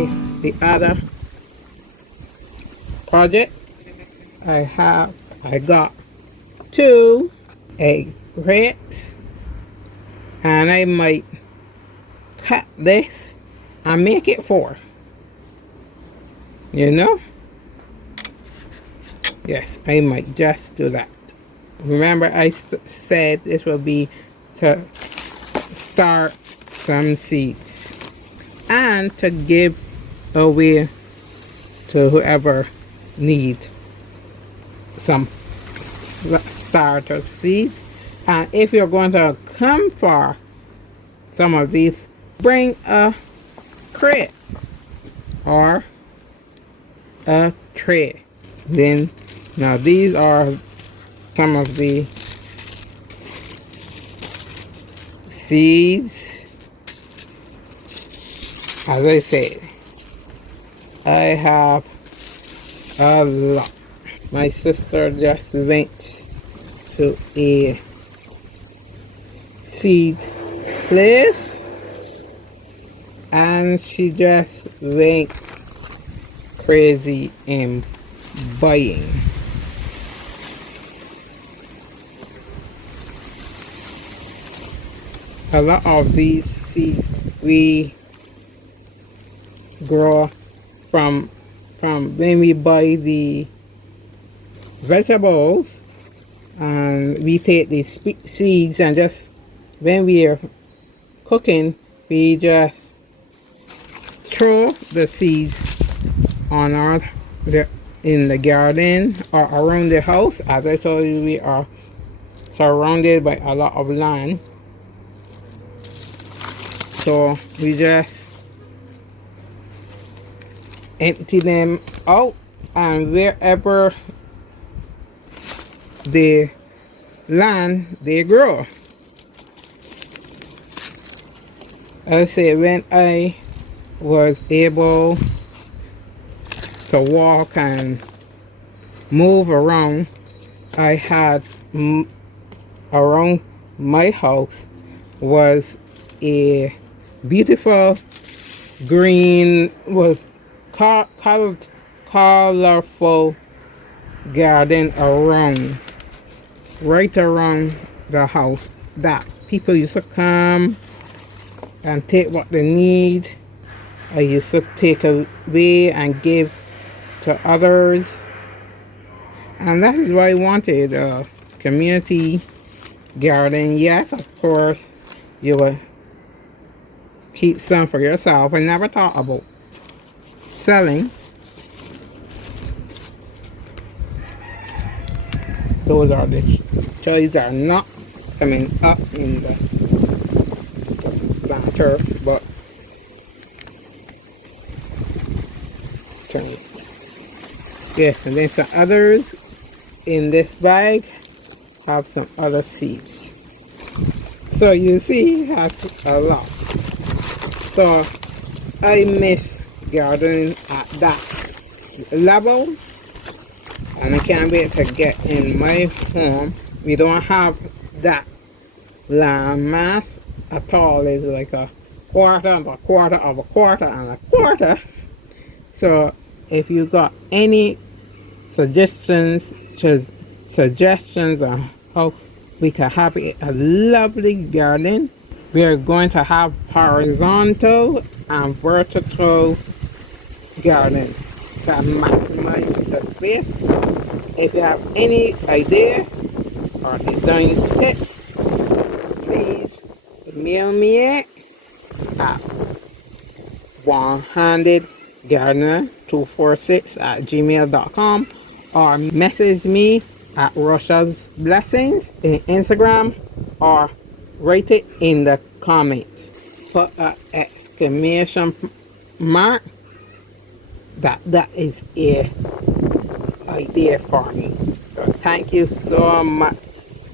the other project. I got 2 egg crates, and I might cut this and make it 4. You know? Yes, I might just do that. Remember, I said this will be to start some seeds and to give away to whoever needs some starter seeds. And if you're going to come for some of these, bring a crate or a tray. Then now these are some of the seeds. As I said, I have a lot. My sister just went to a seed place and she just went crazy in buying. A lot of these seeds we grow from when we buy the vegetables, and we take these seeds and just when we are cooking we just throw the seeds on in the garden or around the house. As I told you, we are surrounded by a lot of land, so we just empty them out, and wherever the land they grow. I say when I was able to walk and move around, I had around my house was a beautiful green with colorful garden right around the house that people used to come and take what they need. I used to take away and give to others, and that is why I wanted a community garden. Yes, of course you will keep some for yourself. I never thought about selling. Those are the trees are not coming up in the planter, but turnips. Yes, and then some others in this bag have some other seeds. So you see, it has a lot. So I miss gardening at that level, and I can't wait to get in my home. We don't have that land mass at all. It's like a quarter of a quarter of a quarter and a quarter. So if you got any suggestions on how we can have a lovely garden, we are going to have horizontal and vertical garden to maximize the space. If you have any idea or design tips, please email me at one-handedgardener246@gmail.com or message me at ROCHELLE's Blessings in Instagram, or write it in the comments. Put an exclamation mark. That is a idea for me. So thank you so much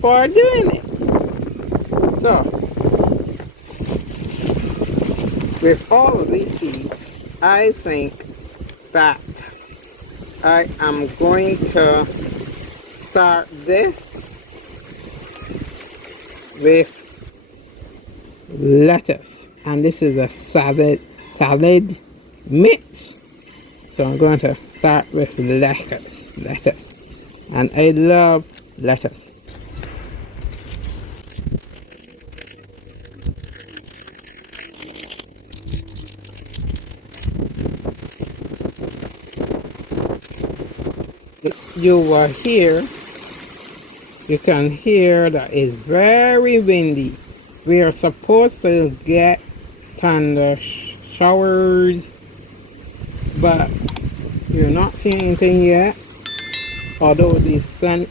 for doing it. So with all of these seeds, I think that I am going to start this with lettuce, and this is a salad mix. So I'm going to start with lettuce. And I love lettuce. You will hear, you can hear that it's very windy. We are supposed to get thunder showers, but you're not seeing anything yet. Although the sky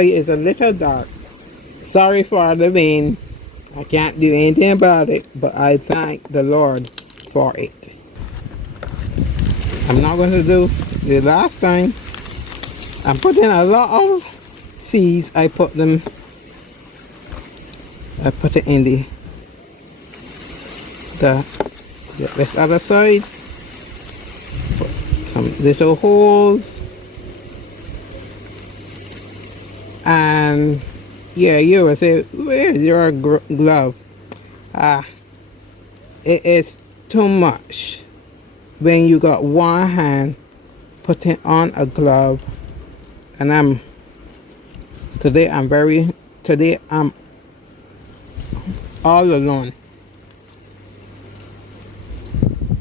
is a little dark. Sorry for the wind. I can't do anything about it, but I thank the Lord for it. I'm not going to do the last time. I'm putting a lot of seeds. I put it in this other side. Put some little holes. And yeah, you will say, where's your glove? It is too much when you got one hand putting on a glove. And today I'm all alone.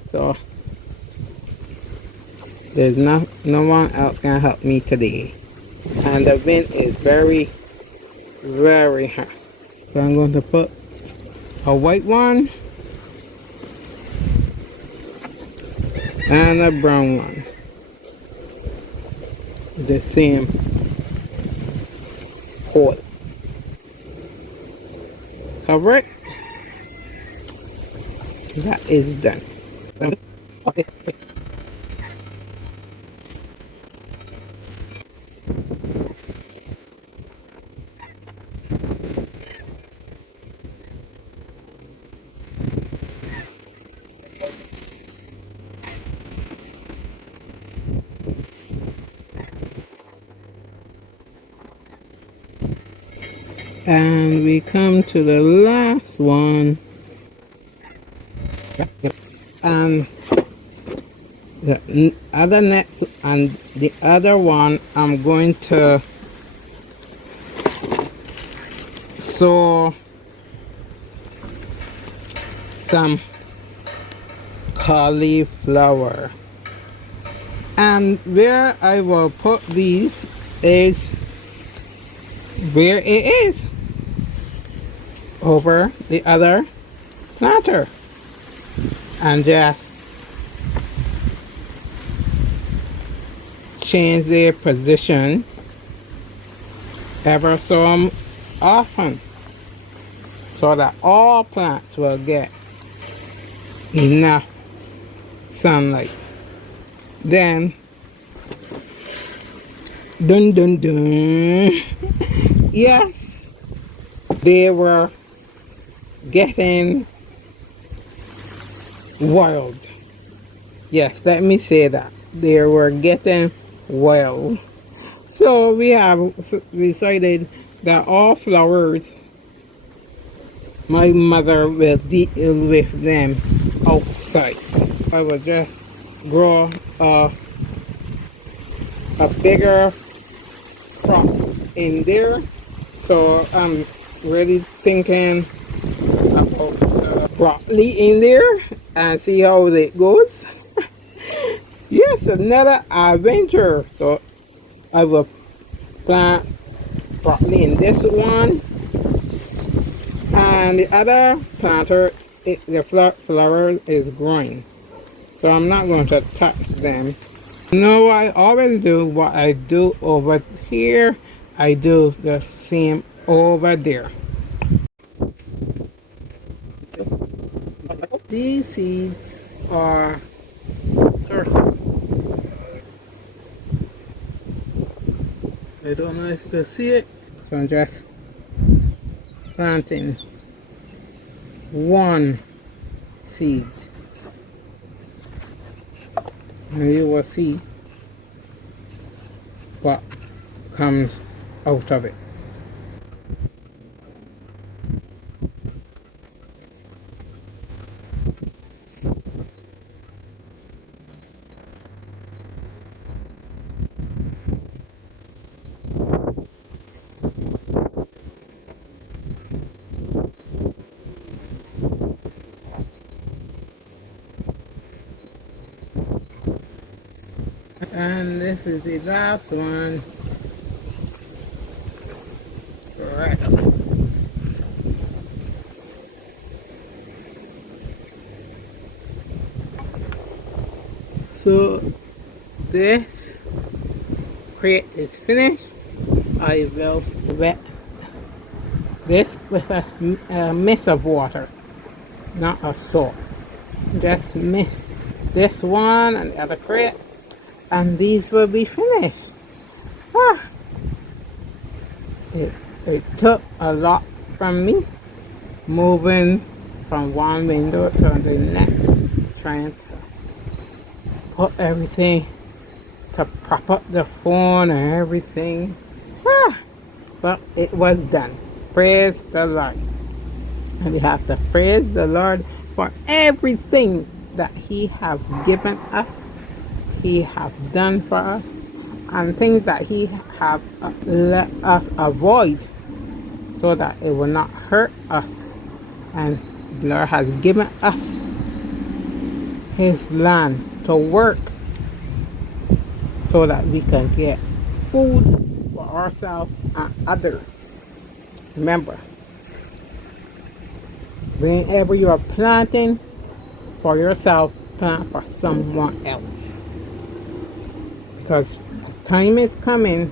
So there's no one else can help me today. And the wind is very, very hot. So I'm going to put a white one and a brown one. The same hole. Cover it. That is done. And we come to the last one. And the other next and the other one I'm going to sow some cauliflower. And where I will put these is where it is, over the other planter, and just change their position ever so often so that all plants will get enough sunlight. Then dun dun dun yes, they were getting wild. Yes, let me say that. They were getting wild. So we have decided that all flowers, my mother will deal with them outside. I will just grow a bigger crop in there. So I'm really thinking about broccoli in there and see how it goes. Yes, another adventure. So I will plant broccoli in this one, and the other planter, the flower is growing, so I'm not going to touch them. No, I always do what I do over here, I do the same over there. These seeds are circle. I don't know if you can see it. So I'm just planting one seed. And you will see what comes out of it. And this is the last one. Right. So this crate is finished. I will wet this with a mist of water, not a soap. Just mist this one and the other crate, and these will be finished. Ah, it took a lot from me, moving from one window to the next, trying to put everything, to prop up the phone and everything. Ah, but it was done. Praise the Lord. And we have to praise the Lord for everything that He have given us, He have done for us, and things that He have let us avoid so that it will not hurt us. And the Lord has given us His land to work so that we can get food for ourselves and others. Remember, whenever you are planting for yourself, plant for someone else. Because time is coming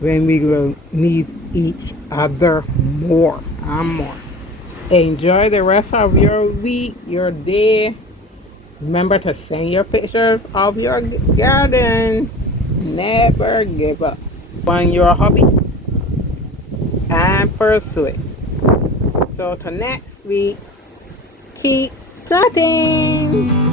when we will need each other more and more. Enjoy the rest of your week, your day. Remember to send your pictures of your garden. Never give up on your hobby and pursue it. So till next week, keep planting.